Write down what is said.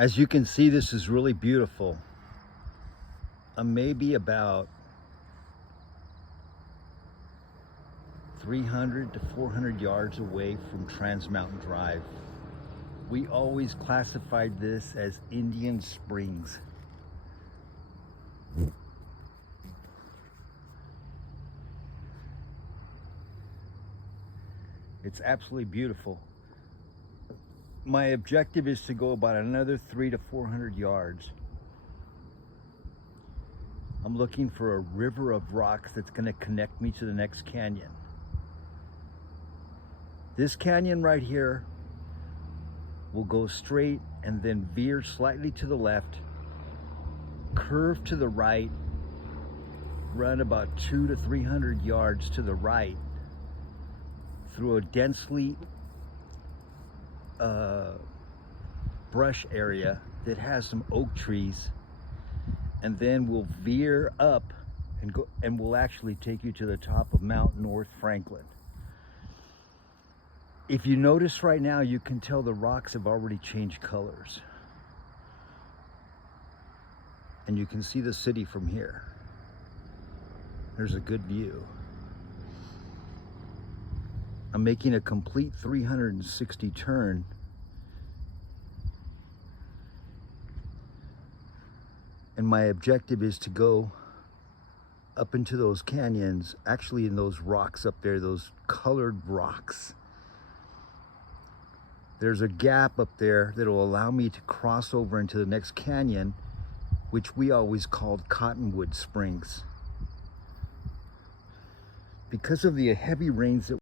As you can see, this is really beautiful. I'm maybe about 300 to 400 yards away from Trans Mountain Drive. We always classified this as Indian Springs. It's absolutely beautiful. My objective is to go about another 300 to 400 yards. I'm looking for a river of rocks that's going to connect me to the next canyon. This canyon right here will go straight and then veer slightly to the left, curve to the right, run about 200 to 300 yards to the right through a densely brush area that has some oak trees, and then we'll veer up and we'll actually take you to the top of Mount North Franklin. If you notice right now, you can tell the rocks have already changed colors. And you can see the city from here. There's a good view. I'm making a complete 360 turn. And my objective is to go up into those canyons, actually in those rocks up there, those colored rocks. There's a gap up there that'll allow me to cross over into the next canyon, which we always called Cottonwood Springs. Because of the heavy rains that